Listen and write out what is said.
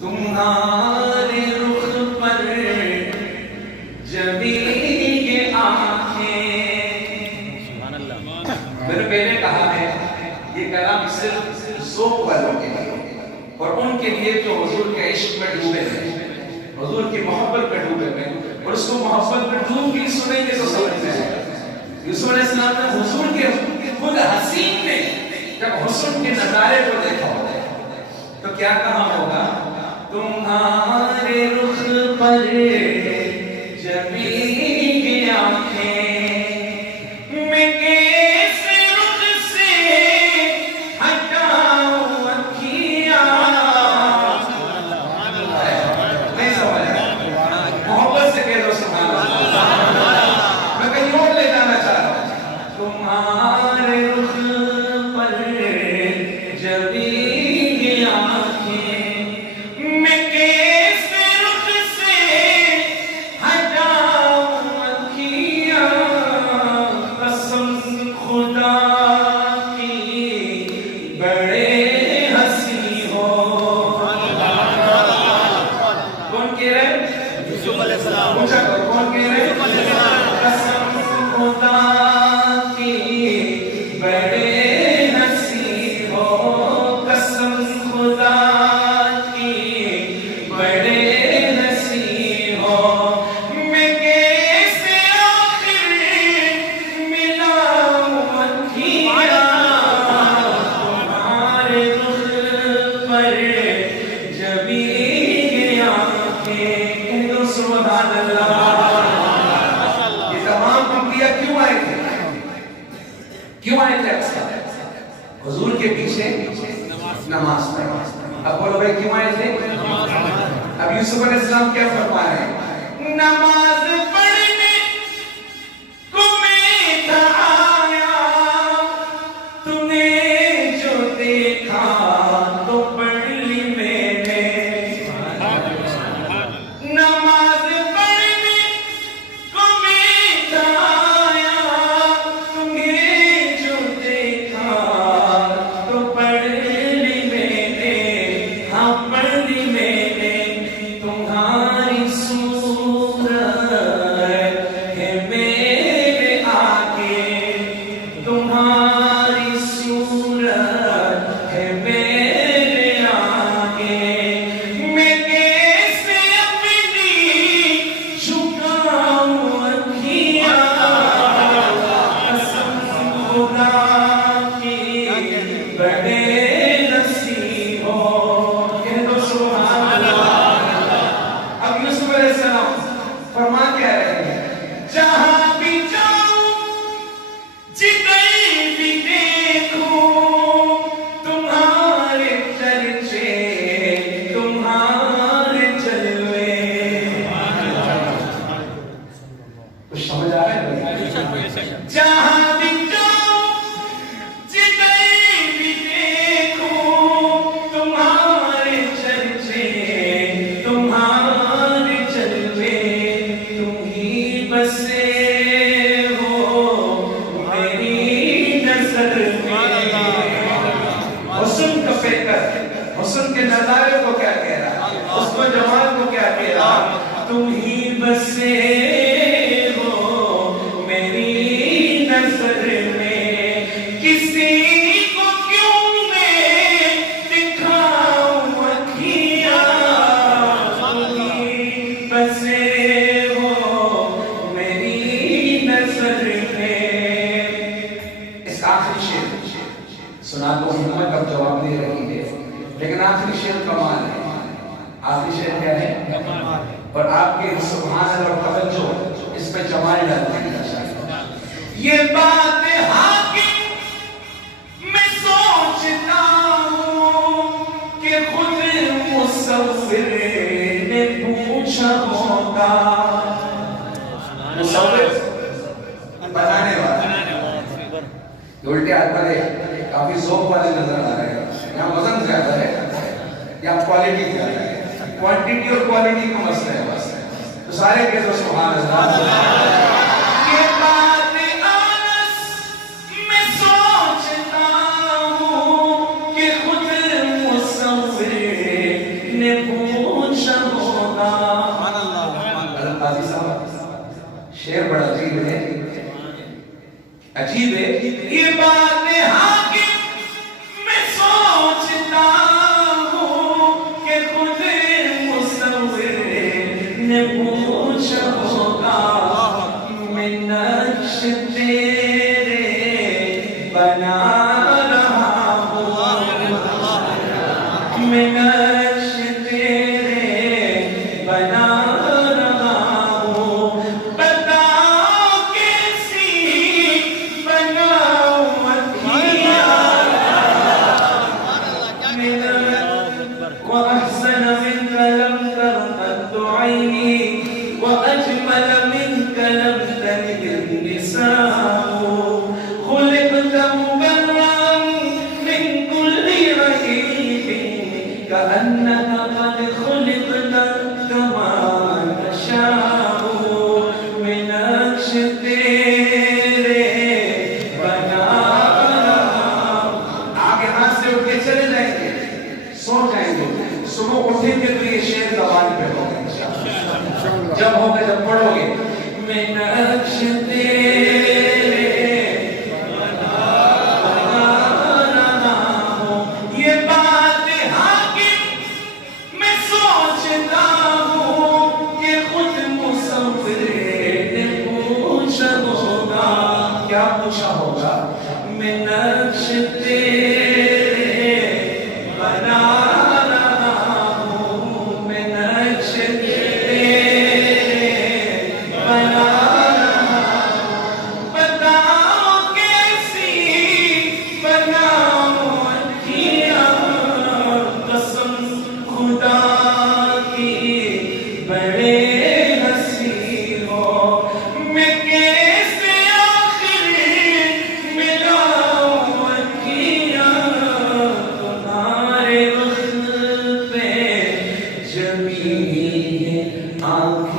تمہارے رخ پر جبھی یہ آنکھیں. میرے پہلے کہا ہے یہ کلام صرف ذوق والوں کے لیے اور ان کے لیے جو حضور کے عشق میں ڈوبے ہیں, حضور کی محبت میں ڈوبے ہیں اور اس کو محبت میں ڈوب کے سنیں گے تو سمجھ میں آئے. یوسف علیہ السلام نے حضور کے خود حسین نے جب حسن کے نظارے کو دیکھا تو کیا کہا ہوگا؟ تمہارے رخ پر جبھی یہ آنکھیں میں کیسے رخ سے ہٹاؤں اکھیاں. نہیں سمجھا؟ محبت سے کہہ دو سبحان اللہ. میں کہیں اور لے جانا چاہ رہا ہوں. تمہارے رخ پر جبھی یہ آنکھیں حضور کے پیچھے نماز پڑھنا. اب بولو بھائی کیوں آئے تھے؟ اب یوسف علیہ السلام کیا فرما رہے ہیں؟ نماز پڑھنے کو میں تھا آیا, تو نے جو دیکھا تو پڑھ لی میں نے. نماز پڑھنے کو میں تھا آیا, تمہیں جو دیکھا تو پڑھ لی میں نے. ہاں پڑھ لی میں نے. تمہاری صورت ہے میرے آگے, تمہاری صورت ہے میرے آگے. میں کیسے اپنی جھکاؤں اکھیاں, قسم خدا کی بڑے نصیب ہو. کہہ دو سبحان اللہ. اب یوسف علیہ السلام فرما کیا رہے ہیں؟ جہاں بھی جاؤں جدھر بھی دیکھوں تمہارے چرچے تمہارے جلوے. کچھ سمجھ آ رہا ہے؟ جہاں بھی جاؤں جدھر بھی دیکھوں تمہارے چرچے تمہارے جلوے. تم ہی بسے ہو میری نظر میں. حسن کا فکر, حسن کے نظارے کو کیا کہہ رہا, اس کو جمال کو کیا کہہ رہا؟ تم ہی بسے ہو میری نظر میں. کسی کو کیوں میں دکھاؤں اکھیاں, تم ہی بسے ہو میری نظر میں. اس آخری شعر سنا تو ہمت اب جواب دے رہی ہے, لیکن آخری شعر کمال ہے. آخری شعر کیا ہے؟ اور آپ کے سبحان اللہ اور توجہ اس پہ جمال ڈالتے ہیں. یہ بات حاکم میں سوچتا ہوں کہ خود مصور نے پوچھا ہوگا. مصور بنانے والا الٹے ہاتھ پر ہے, کافی ذوق والے نظر آ رہے ہیں. یہاں وزن زیادہ ہے یا کوالٹی زیادہ ہے, کوانٹیٹی اور کوالٹی کا مسئلہ ہے بس. تو سارے کہتے ہیں سبحان اللہ. یہ بات آنس میں سوچتا ہوں کہ خود مصور نے پوچھا شعر بڑا عجیب ہے، عجیب ہے یہ بات حاکم میں سوچتا ہوں کہ خود مصور نے پوچھا ہوگا میں نقش تیرے بنا رہا ہوں، میں نقش تیرے بنا وأحسن منك لم ترقد عيني وأجمل منك لم تلد النساء خلقت مبرأ من كل رهيب كأنك قد خلقت كما تشاء من نقش تیرے بنا آگے ہاتھ سے اٹھ کے چلے جائیں گے، سو جائیں گے، صبح اٹھیں گے تو یہ شعر زبان پہ ہوگا انشاءاللہ، جب ہوگا جب پڑھو گے میں نقش تیرے بنا رہا ہوں، یہ بات حاکم میں سوچتا ہوں کہ خود مصور نے پوچھا ہوگا، کیا پوچھا ہوگا؟ میں نقش تیرے بنا آنکھ